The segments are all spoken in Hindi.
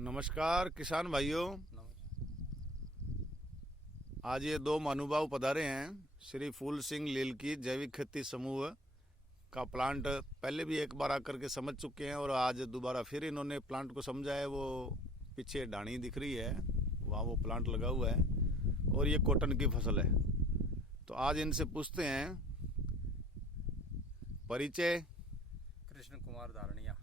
नमस्कार किसान भाइयों। आज ये दो महानुभाव पधारे हैं। श्री फूल सिंह लील की जैविक खेती समूह का प्लांट पहले भी एक बार आकर के समझ चुके हैं और आज दोबारा फिर इन्होंने प्लांट को समझा है। वो पीछे ढाणी दिख रही है, वहाँ वो प्लांट लगा हुआ है और ये कॉटन की फसल है। तो आज इनसे पूछते हैं परिचय। कृष्ण कुमार धारणिया,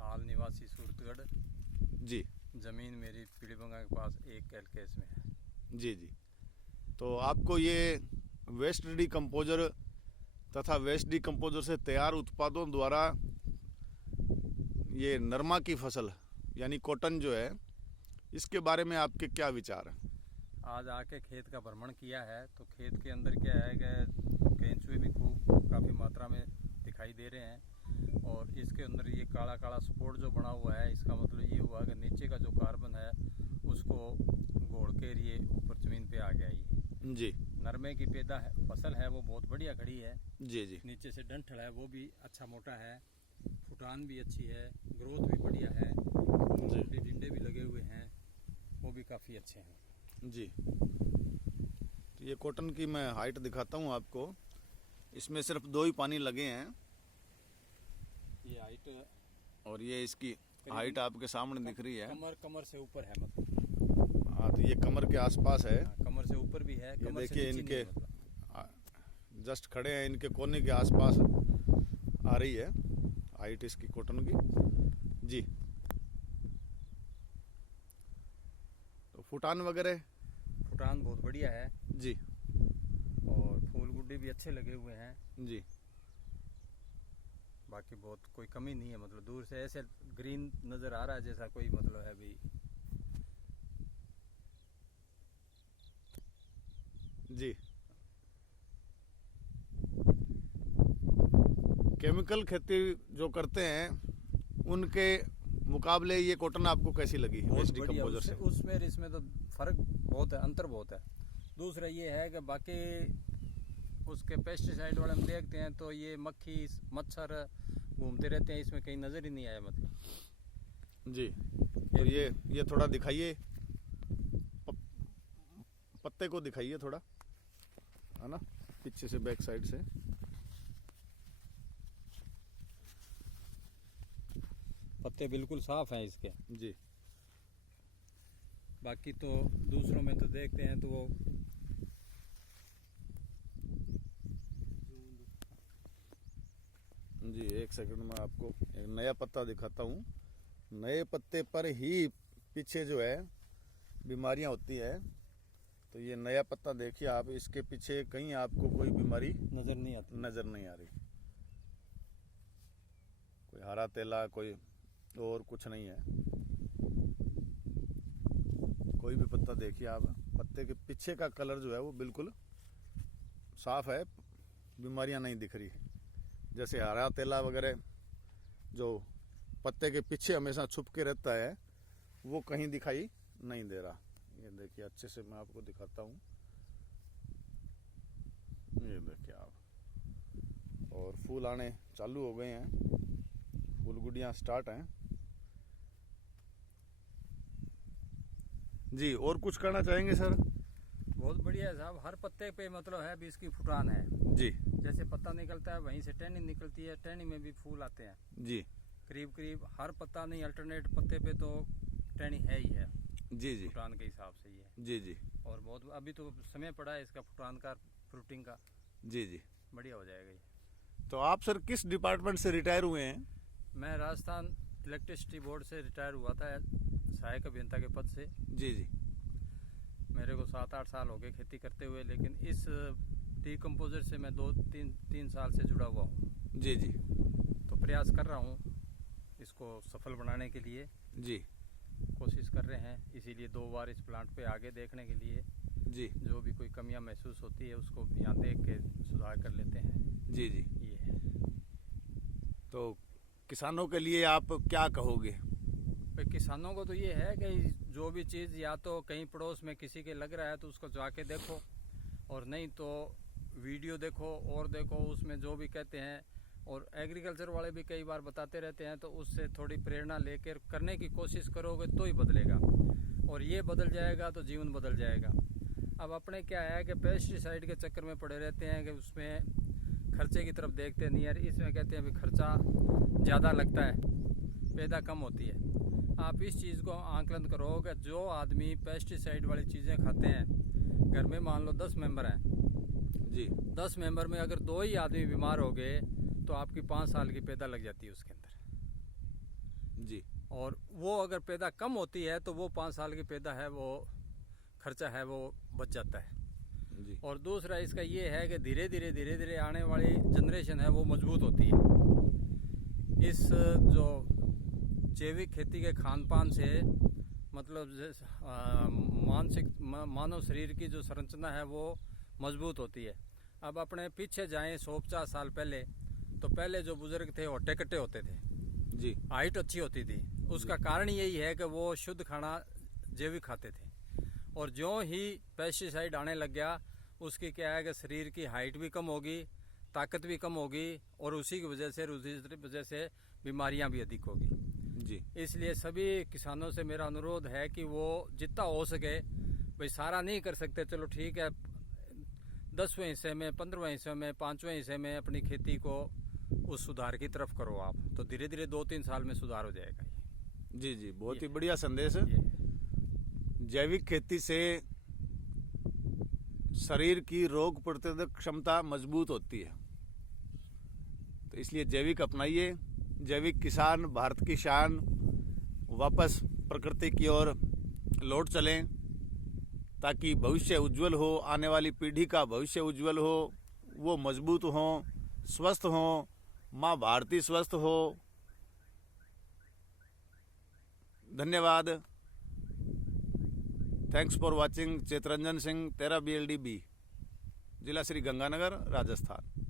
हाल निवासी सूरतगढ़ जी। जमीन मेरी पीलीबंगा के पास 1 एलकेस में है। जी जी। तो आपको ये वेस्ट डिकम्पोजर तथा वेस्ट डिकम्पोजर से तैयार उत्पादों द्वारा ये नरमा की फसल यानी कॉटन जो है, इसके बारे में आपके क्या विचार हैं? आज आके खेत का भ्रमण किया है तो खेत के अंदर क्या है कि केंचुए भी खूब काफ़ी मात्रा में दिखाई दे रहे हैं और इसके अंदर ये काला काला स्पॉट जो बना हुआ है, इसका मतलब ये हुआ कि नीचे का जो कार्बन है उसको घोड़ के ये ऊपर जमीन पे आ गया। ये जी। नरमे की पैदा है फसल है, वो बहुत बढ़िया खड़ी है। जी जी। नीचे से डंठल है वो भी अच्छा मोटा है, फुटान भी अच्छी है, ग्रोथ भी बढ़िया है, डिंडे भी लगे हुए हैं, वो भी काफ़ी अच्छे हैं। जी। तो ये कॉटन की मैं हाइट दिखाता हूँ आपको। इसमें सिर्फ 2 ही पानी लगे हैं। ये हाइट और ये इसकी हाइट आपके सामने दिख रही है। कमर से ऊपर है मतलब। हाँ, तो ये कमर के आसपास है। कमर से ऊपर भी है। ये देखिए इनके जस्ट खड़े हैं, इनके कोने के आसपास आ रही है हाइट इसकी कॉटन की। जी। तो फुटान वगैरह? फुटान बहुत बढ़िया है जी। और फूल गुड्डे भी अच्छे लगे हुए हैं जी। बाकी बहुत कोई कमी नहीं है, मतलब दूर से ऐसे ग्रीन नजर आ रहा है जैसा कोई मतलब है भाई। जी। केमिकल खेती जो करते हैं उनके मुकाबले ये कॉटन आपको कैसी लगी वेस्ट डिकम्पोजर से? उसमें इसमें तो फर्क बहुत है, अंतर बहुत है। दूसरा ये है कि बाकी उसके पेस्टिसाइड वाले हम देखते हैं तो ये मक्खी मच्छर घूमते रहते हैं, इसमें कहीं नजर ही नहीं आया मतलब। जी। तो ये थोड़ा दिखाइए, पत्ते को दिखाइए थोड़ा, है ना, पीछे से बैक साइड से। पत्ते बिल्कुल साफ हैं इसके। जी। बाकी तो दूसरों में तो देखते हैं तो वो जी, एक सेकंड में आपको एक नया पत्ता दिखाता हूँ। नए पत्ते पर ही पीछे जो है बीमारियां होती है। तो ये नया पत्ता देखिए आप, इसके पीछे कहीं आपको कोई बीमारी नजर नहीं आ रही। कोई हरा तेला, कोई और कुछ नहीं है। कोई भी पत्ता देखिए आप, पत्ते के पीछे का कलर जो है वो बिल्कुल साफ है, बीमारियां नहीं दिख रही। जैसे हरा तेला वगैरह जो पत्ते के पीछे हमेशा छुप के रहता है, वो कहीं दिखाई नहीं दे रहा। ये देखिए, अच्छे से मैं आपको दिखाता हूँ। ये देखिए आप, और फूल आने चालू हो गए हैं, फूल गुड़ियाँ स्टार्ट हैं। जी, और कुछ करना चाहेंगे सर? बहुत बढ़िया है साहब, हर पत्ते पे मतलब है भी इसकी फुटान है। जी। जैसे पत्ता निकलता है वहीं से टहनी निकलती है, टहनी में भी फूल आते हैं। जी। करीब करीब हर पत्ता नहीं, अल्टरनेट पत्ते पे तो टहनी है ही है। जी जी। फुटान के हिसाब से ये। जी जी। और बहुत अभी तो समय पड़ा है इसका फुटान का, फ्रूटिंग का। जी जी। बढ़िया हो जाएगा ये। तो आप सर किस डिपार्टमेंट से रिटायर हुए हैं? मैं राजस्थान इलेक्ट्रिसिटी बोर्ड से रिटायर हुआ था, सहायक अभियंता के पद से। जी जी। मेरे को 7-8 साल हो गए खेती करते हुए, लेकिन इस डिकम्पोजर से मैं 2-3 साल से जुड़ा हुआ हूँ। जी जी। तो प्रयास कर रहा हूँ इसको सफल बनाने के लिए। जी। कोशिश कर रहे हैं, इसीलिए 2 बार इस प्लांट पे आगे देखने के लिए। जी। जो भी कोई कमियां महसूस होती है उसको यहाँ देख के सुधार कर लेते हैं। जी जी। ये है। तो किसानों के लिए आप क्या कहोगे? किसानों को तो ये है कि जो भी चीज़ या तो कहीं पड़ोस में किसी के लग रहा है तो उसको जाके देखो, और नहीं तो वीडियो देखो और देखो, उसमें जो भी कहते हैं और एग्रीकल्चर वाले भी कई बार बताते रहते हैं, तो उससे थोड़ी प्रेरणा लेकर करने की कोशिश करोगे तो ही बदलेगा, और ये बदल जाएगा तो जीवन बदल जाएगा। अब अपने क्या है कि पेस्टिसाइड के चक्कर में पड़े रहते हैं कि उसमें खर्चे की तरफ देखते नहीं है। इसमें कहते हैं भी खर्चा ज़्यादा लगता है, पैदा कम होती है। आप इस चीज़ को आंकलन करो कि जो आदमी पेस्टिसाइड वाली चीज़ें खाते हैं, घर में मान लो 10 मेंबर हैं जी, 10 मेंबर में अगर 2 ही आदमी बीमार हो गए तो आपकी 5 साल की पैदा लग जाती है उसके अंदर जी, और वो अगर पैदा कम होती है तो वो 5 साल की पैदा है, वो खर्चा है वो बच जाता है। जी, और दूसरा इसका ये है कि धीरे धीरे आने वाली जनरेशन है वो मजबूत होती है। इस जो जैविक खेती के खान पान से मतलब मानव शरीर की जो संरचना है वो मजबूत होती है। अब अपने पीछे जाएं 150 साल पहले, तो पहले जो बुजुर्ग थे वो हट्टे कट्टे होते थे जी, हाइट अच्छी होती थी। उसका कारण यही है कि वो शुद्ध खाना जैविक खाते थे, और जो ही पेस्टिसाइड आने लग गया उसकी क्या है कि शरीर की हाइट भी कम होगी, ताकत भी कम होगी, और उसी की वजह से बीमारियां भी अधिक होगी जी, इसलिए सभी किसानों से मेरा अनुरोध है कि वो जितना हो सके, भाई सारा नहीं कर सकते, चलो ठीक है, 10वें हिस्से में, 15वें हिस्से में, 5वें हिस्से में अपनी खेती को उस सुधार की तरफ करो आप, तो धीरे धीरे 2-3 साल में सुधार हो जाएगा। जी, जी, बहुत ही बढ़िया संदेश है। ये जैविक खेती से शरीर की रोग प्रतिरोधक क्षमता मजबूत होती है, तो इसलिए जैविक अपनाइए। जैविक किसान भारत की शान। वापस प्रकृति की ओर लौट चलें ताकि भविष्य उज्जवल हो, आने वाली पीढ़ी का भविष्य उज्जवल हो, वो मजबूत हो, स्वस्थ हो, माँ भारती स्वस्थ हो। धन्यवाद। Thanks for watching. Chitranjan Singh, 13 BLDB, जिला श्री गंगानगर, राजस्थान।